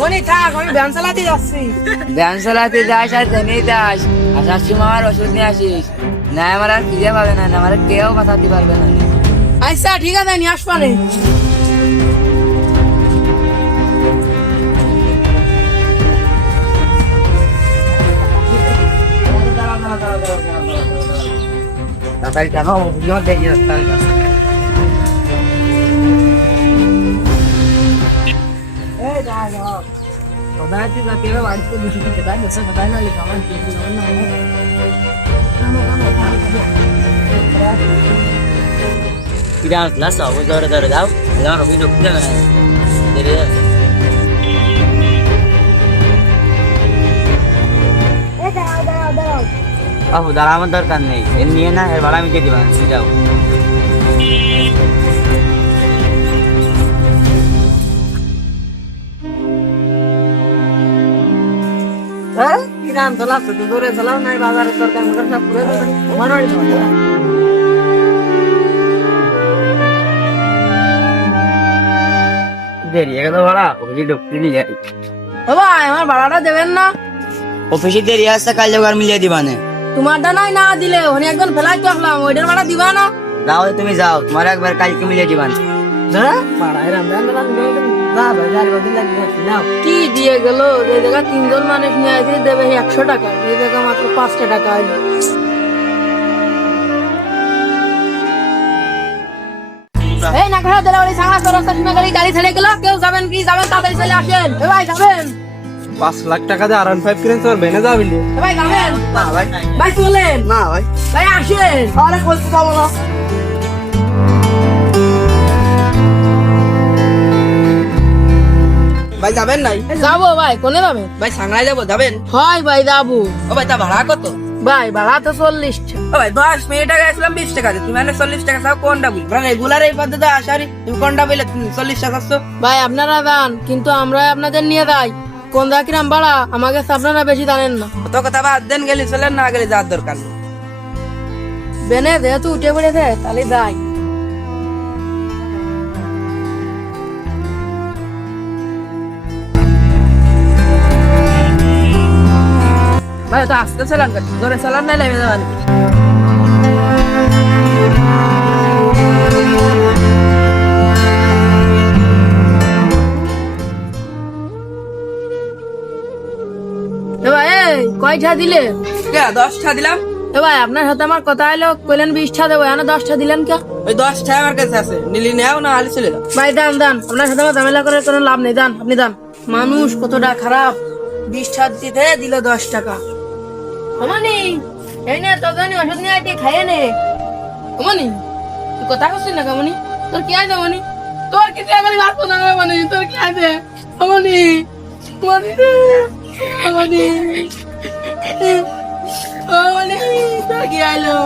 মনি থাক, আমি ভ্যান চালাতে যাচ্ছি। ব্যায়াম চালাতে যাস আর থেমেই যাস, আসার সময় আমার ওষুধ নিয়ে আসিস, না আমার আর খিদে পাবে না, আমার কেউ বাঁচাতে পারবে না। আচ্ছা ঠিক আছে, নিয়ে আসবানে। তাড়াতাড়ি জানো অভিযোগ দেখি রাস্তাটা। এই যা যা সদাই তুই যাতে বাড়িতে বসে থেকে তাই দেশে সদাই না লিখা আমার কি কি না কিরা ক্লাস হবে ধরে ধরে দাও, এবার রবি ঢুকতে না দেরি এই দাঁড়াও দাঁড়াও দাঁড়াও। আহ দাঁড়ানোর দরকার নেই, এর নিয়ে না এর ভাড়া আমি দিয়ে দিবান, যাও। হ্যাঁ কি নাম চালাচ্ছ তুই? দূরে চালাও নাই, বাজারের দরকার মোটর সব পুরো মনোরি দেরি হয়ে গেল ভাড়া, অফিসে ঢুকতে নিয়ে যাই। ভাই আমার ভাড়াটা দেবেন না? অফিসে দেরি আসছে, কাল জোগাড় মিলিয়ে দিবানে। তোমারটা নাই না দিলে ওখানে একজন ফেলাই তো আসলাম, ওইটার ভাড়া দিবা না? যাও তুমি যাও, তোমার একবার কালকে মিলিয়ে দিবান। কি দিয়ে গেল? যে জায়গা তিনজন মানুষ নিয়ে আসি দেবে 100 টাকা, এই জায়গা মাত্র 5টা টাকা আছে। এই না ঘরে দিলে ওই সাংলা রাস্তা সীমা গাড়ি ছেড়ে গেল, কেউ যাবেন কি? যাবেন তাড়াতাড়ি চলে আসেন। এ ভাই যাবেন? 5 লাখ টাকা দিয়ে R15 কিনেন, তোর বেনে যাবি নি? এ ভাই যাবেন? না ভাই, ভাই চলেন। না ভাই, ভাই আসেন। আরে কইতে যাবো না। ভাই যাবেন নাই? যাবো ভাই, কোনে যাবেন? ভাই সাংলায় যাবো, যাবেন? হয় ভাই যাবো। ও ভাই তা ভাড়া কত? ভাই ভাড়া তো 40 টাকা। ও ভাই 10 মিনিট আগে আসলাম 20 টাকা দিয়ে, তুমি মানে 40 টাকা চাও, কোনটা বলি? আমরা রেগুলার এই পদ্ধতি আসারি, তুমি কোনটা বলে 40 টাকা চাচ্ছ? ভাই আপনারা যান, কিন্তু আমরা আপনাদের নিয়ে যাই। কোন দাকিরাম ভাড়া আমাকে আপনারা বেশি জানেন না। কত কথা বাদ দেন, গেলি চলেন, না গেলে যাওয়ার দরকার নেই। বেনে যেহেতু উঠে পড়েছে তাহলে যাই। ভাই তো আসতে চালান, ধরে চালান নাই লেগে যাবেন। এ ভাই এই কয়টা দিলে? 10টা দিলাম। এ ভাই আপনার সাথে আমার কথা হলো, কইলেন 20টা দেবো, এখানে 10টা দিলেন কে? ওই 10টা আমার কাছে আছে, নিলি নেও না হালি চলে যাও। ভাই দান দান, আপনার সাথে আমার ঝামেলা করে কোনো লাভ নেই, দান আপনি দান। মানুষ কতটা খারাপ, 20টা দিতে দিল 10 টাকা। অমনি এই নে তোর জন্য ওষুধ নিয়ে আইতে খাইয়ে নে। অমনি তুই কথা করছিস না কেমনি? তোর কি আছে অমনি? তোর কি আমি ভাববো না অমনি, তোর কি আছে অমনি? অমনি অমনি অমনি তোর কি আইলো?